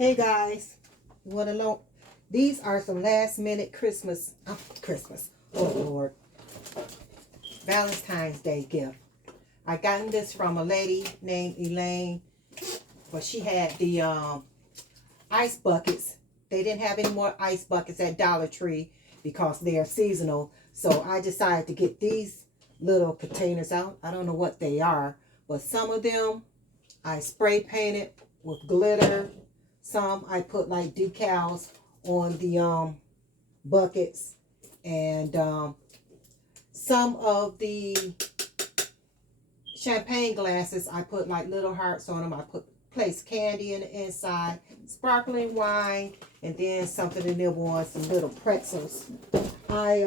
Hey guys, you want to know? These are some last minute oh Lord, Valentine's Day gift. I gotten this from a lady named Elaine, but she had the ice buckets. They didn't have any more ice buckets at Dollar Tree because they are seasonal. So I decided to get these little containers out. I don't know what they are, but some of them I spray painted with glitter. Some I put like decals on the buckets, and some of the champagne glasses I put like little hearts on them. I placed candy in the inside, sparkling wine, and then something in there was some little pretzels. I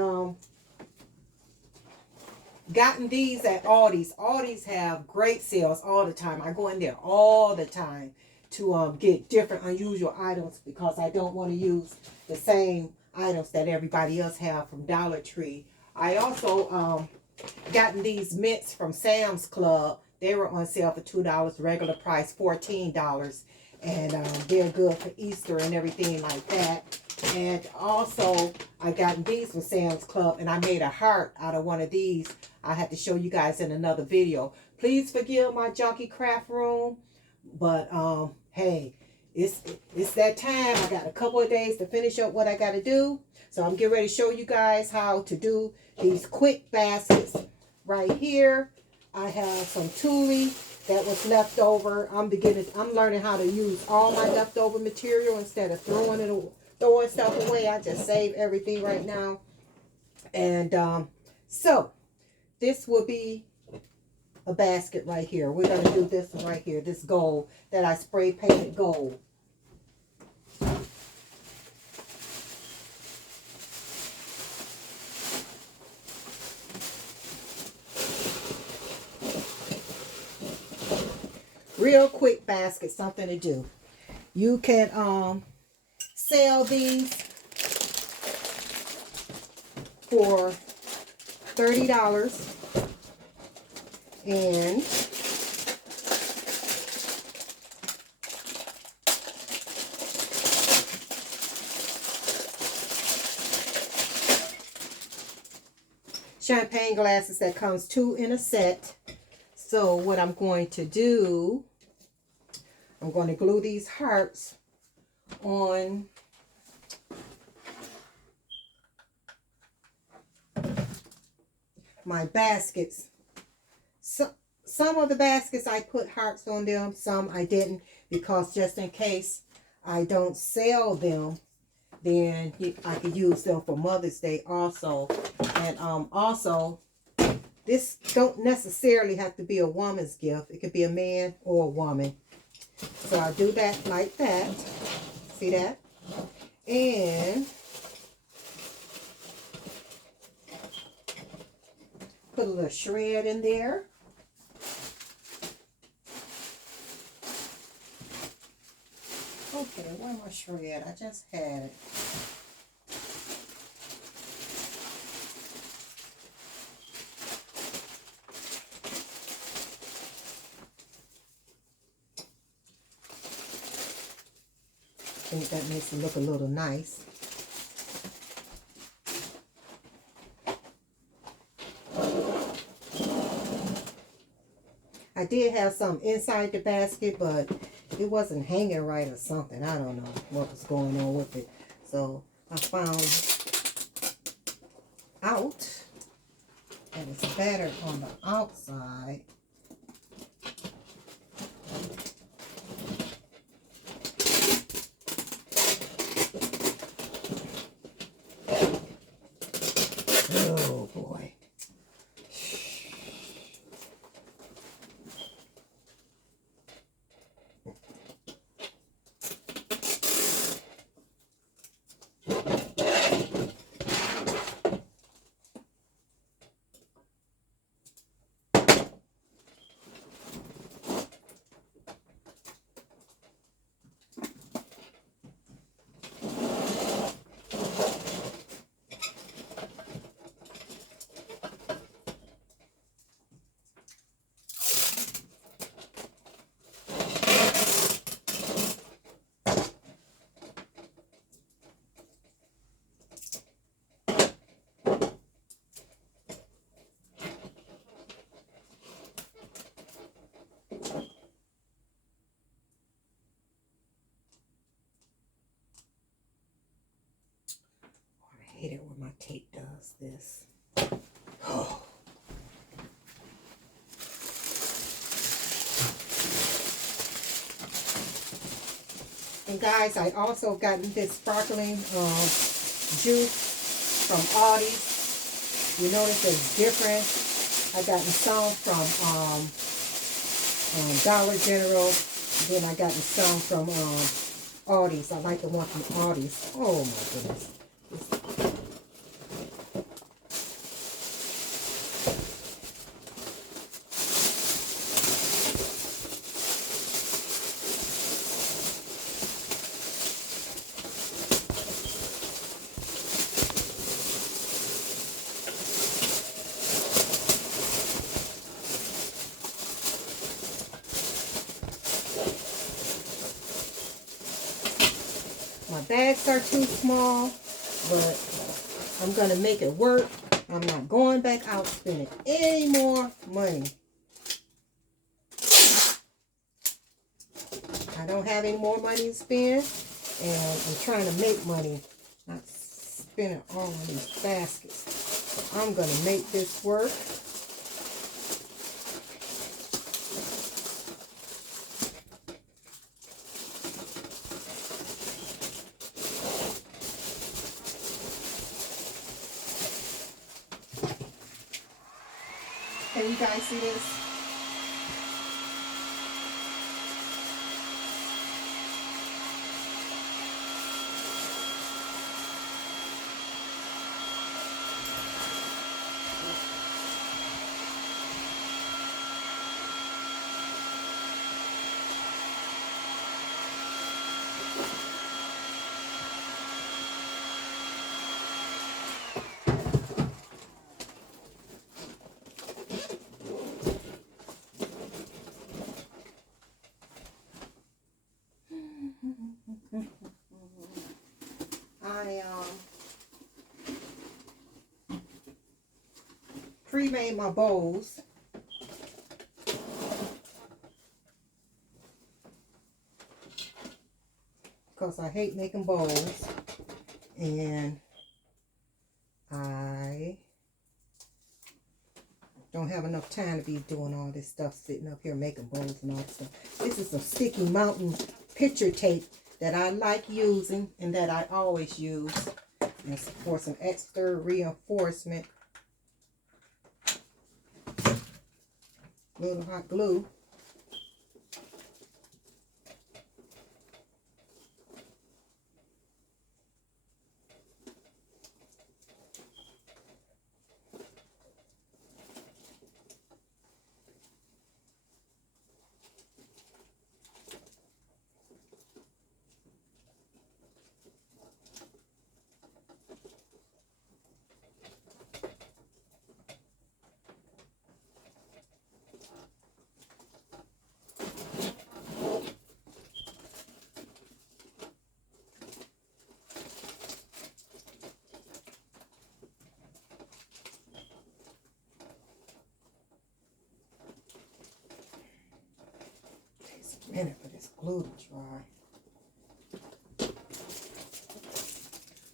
gotten these at Aldi's. Aldi's have great sales all the time. I go in there all the time to get different unusual items because I don't want to use the same items that everybody else have from Dollar Tree. I also gotten these mints from Sam's Club. They were on sale for $2, regular price $14, and they're good for Easter and everything like that. And also I gotten these from Sam's Club, and I made a heart out of one of these. I have to show you guys in another video. Please forgive my junky craft room, but hey, it's that time. I got a couple of days to finish up what I got to do. So I'm getting ready to show you guys how to do these quick baskets. Right here, I have some tulle that was left over. I'm learning how to use all my leftover material instead of throwing stuff away. I just save everything right now. And so this will be a basket right here. We're going to do this one right here, this gold that I spray painted gold. Real quick basket, something to do. You can sell these for $30, and champagne glasses that comes 2 in a set. So what I'm going to do, I'm going to glue these hearts on my baskets. So some of the baskets I put hearts on them, some I didn't, because just in case I don't sell them, then I could use them for Mother's Day also. And also, this don't necessarily have to be a woman's gift. It could be a man or a woman. So I do that like that. See that? And put a little shred in there. Okay, where's my shred? I just had it. I think that makes it look a little nice. I did have some inside the basket, but it wasn't hanging right or something. I don't know what was going on with it. So I found out that it's better on the outside. Oh boy. What's this? And guys, I also gotten this sparkling juice from Aldi's. You notice there's different. I gotten some from Dollar General. Then I gotten some from Aldi's. I like the one from Aldi's. Oh my goodness. My bags are too small, but I'm going to make it work. I'm not going back out spending any more money. I don't have any more money to spend, and I'm trying to make money, not spending all of these baskets. I'm going to make this work. Can you guys see this? I pre-made my bowls. Because I hate making bowls. And I don't have enough time to be doing all this stuff, sitting up here making bowls and all that stuff. This is some sticky mountain picture tape that I like using and that I always use. And for some extra reinforcement. Little hot glue. Minute for this glue to dry.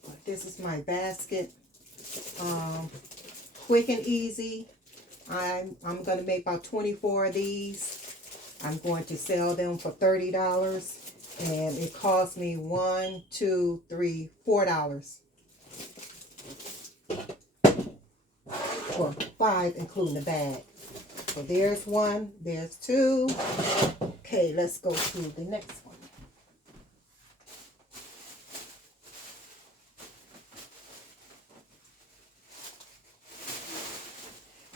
But this is my basket. Quick and easy. I'm going to make about 24 of these. I'm going to sell them for $30. And it cost me $1, $2, $3, $4. Or $5 including the bag. So there's one, there's two. Okay, let's go to the next one.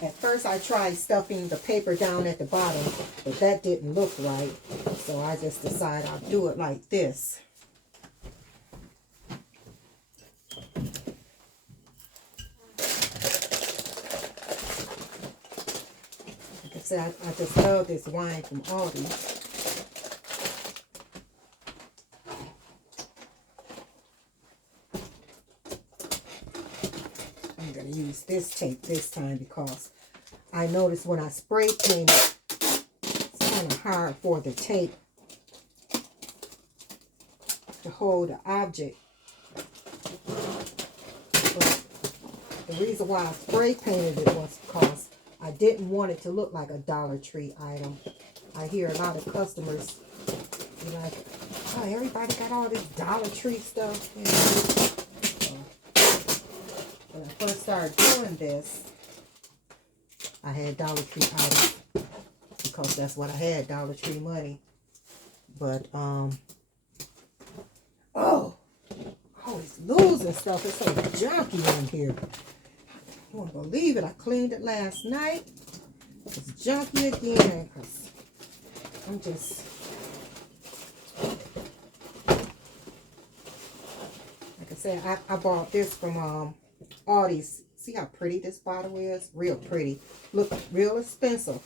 At first I tried stuffing the paper down at the bottom, but that didn't look right. So I just decided I'll do it like this. Like I said, I just love this wine from Aldi. I'm going to use this tape this time because I noticed when I spray paint it, it's kind of hard for the tape to hold the object. But The reason why I spray painted it was because I didn't want it to look like a Dollar Tree item. I hear a lot of customers be like, oh, everybody got all this Dollar Tree stuff. You know? So, when I first started doing this, I had Dollar Tree items because that's what I had, Dollar Tree money. But, oh, always losing stuff. It's so junky in here. You won't believe it. I cleaned it last night. It's junky again because I'm just, like I said, I bought this from Aldi's. See how pretty this bottle is? Real pretty. Look real expensive.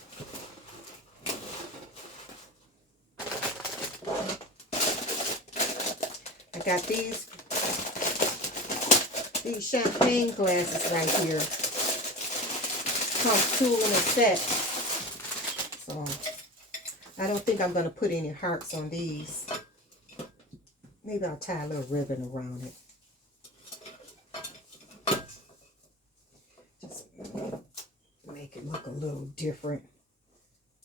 I got these champagne glasses right here. Comes 2 in a set. So I don't think I'm going to put any hearts on these. Maybe I'll tie a little ribbon around it. Just make it look a little different.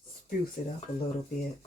Spruce it up a little bit.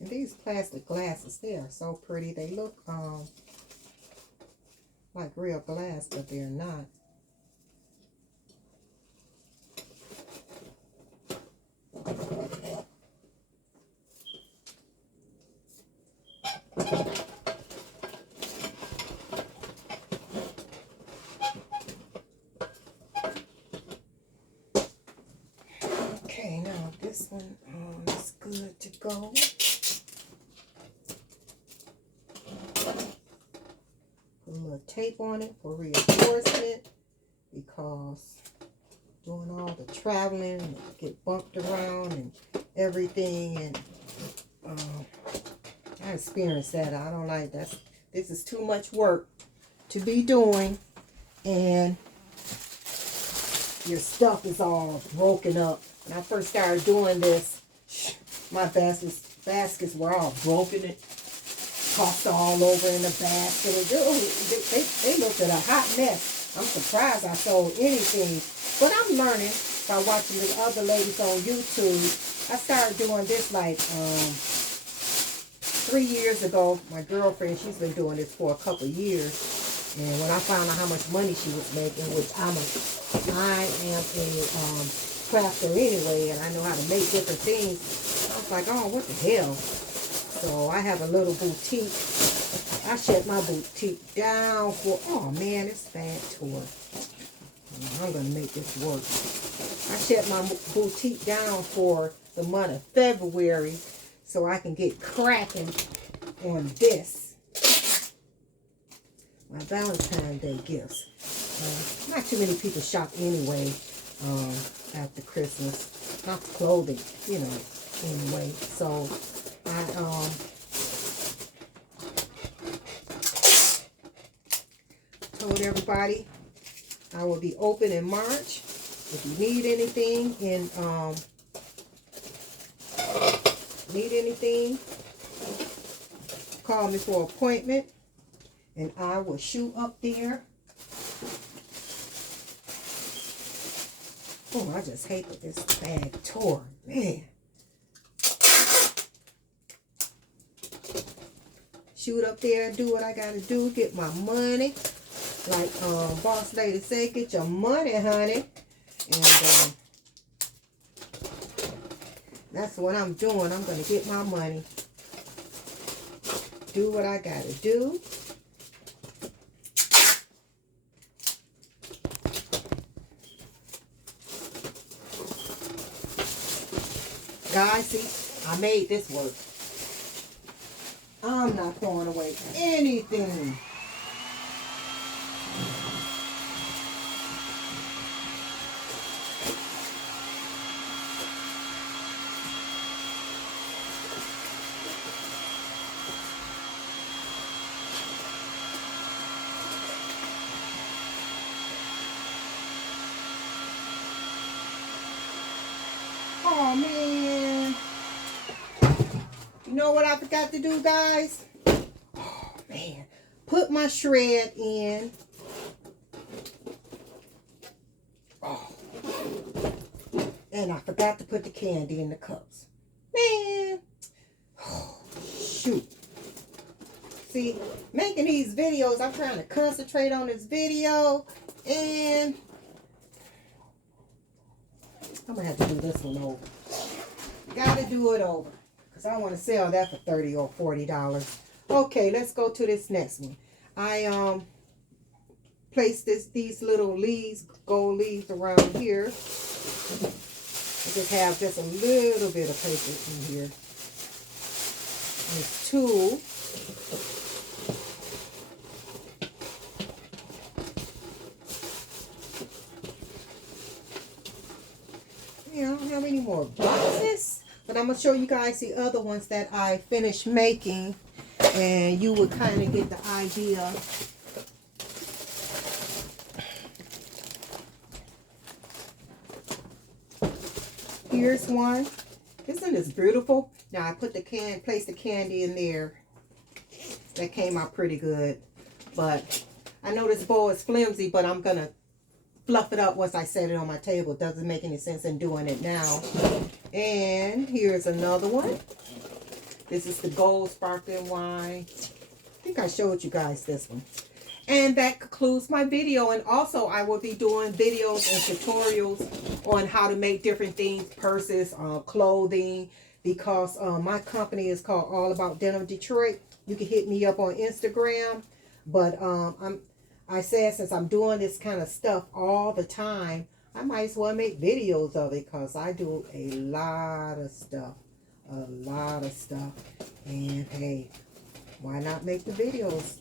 And these plastic glasses, they are so pretty. They look like real glass, but they're not. Okay, now this one is good to go. Put a little tape on it for reinforcement because doing all the traveling, and get bumped around and everything, and I experienced that. I don't like that. This is too much work to be doing, and your stuff is all broken up. When I first started doing this, my baskets were all broken. It tossed all over in the basket. They looked at a hot mess. I'm surprised I sold anything. But I'm learning by watching the other ladies on YouTube. I started doing this like 3 years ago. My girlfriend, she's been doing this for a couple of years. And when I found out how much money she was making, which I am a crafter anyway, and I know how to make different things, I was like, oh, what the hell? So I have a little boutique. I shut my boutique down for, oh man, it's bad tour. I'm going to make this work. I shut my boutique down for the month of February so I can get cracking on this. My Valentine Day gifts. Not too many people shop anyway after Christmas. Not clothing, you know, anyway. So I told everybody I will be open in March. If you need anything call me for an appointment. And I will shoot up there. Oh, I just hate that this bag tore. Man. Shoot up there and do what I got to do. Get my money. Like Boss Lady said, get your money, honey. And that's what I'm doing. I'm going to get my money. Do what I got to do. Guys, see, I made this work. I'm not throwing away anything. Oh, man. You know what I forgot to do, guys? Oh, man. Put my shred in. Oh. And I forgot to put the candy in the cups. Man. Oh, shoot. See, making these videos, I'm trying to concentrate on this video. And I'm going to have to do this one over. Gotta do it over. Because I want to sell that for $30 or $40. Okay, let's go to this next one. I placed these little leaves, gold leaves around here. I just have just a little bit of paper in here. There's two. I don't have any more boxes, but I'm going to show you guys the other ones that I finished making, and you would kind of get the idea. Here's one. Isn't this beautiful? Now I put placed the candy in there. That came out pretty good, but I know this bowl is flimsy, but I'm going to fluff it up once I set it on my table. It doesn't make any sense in doing it now. And here's another one. This is the gold sparkling wine. I think I showed you guys this one. And that concludes my video. And also I will be doing videos and tutorials on how to make different things, purses, clothing, because my company is called All About Denim Detroit. You can hit me up on Instagram. But I said, since I'm doing this kind of stuff all the time, I might as well make videos of it, because I do a lot of stuff. A lot of stuff. And hey, why not make the videos?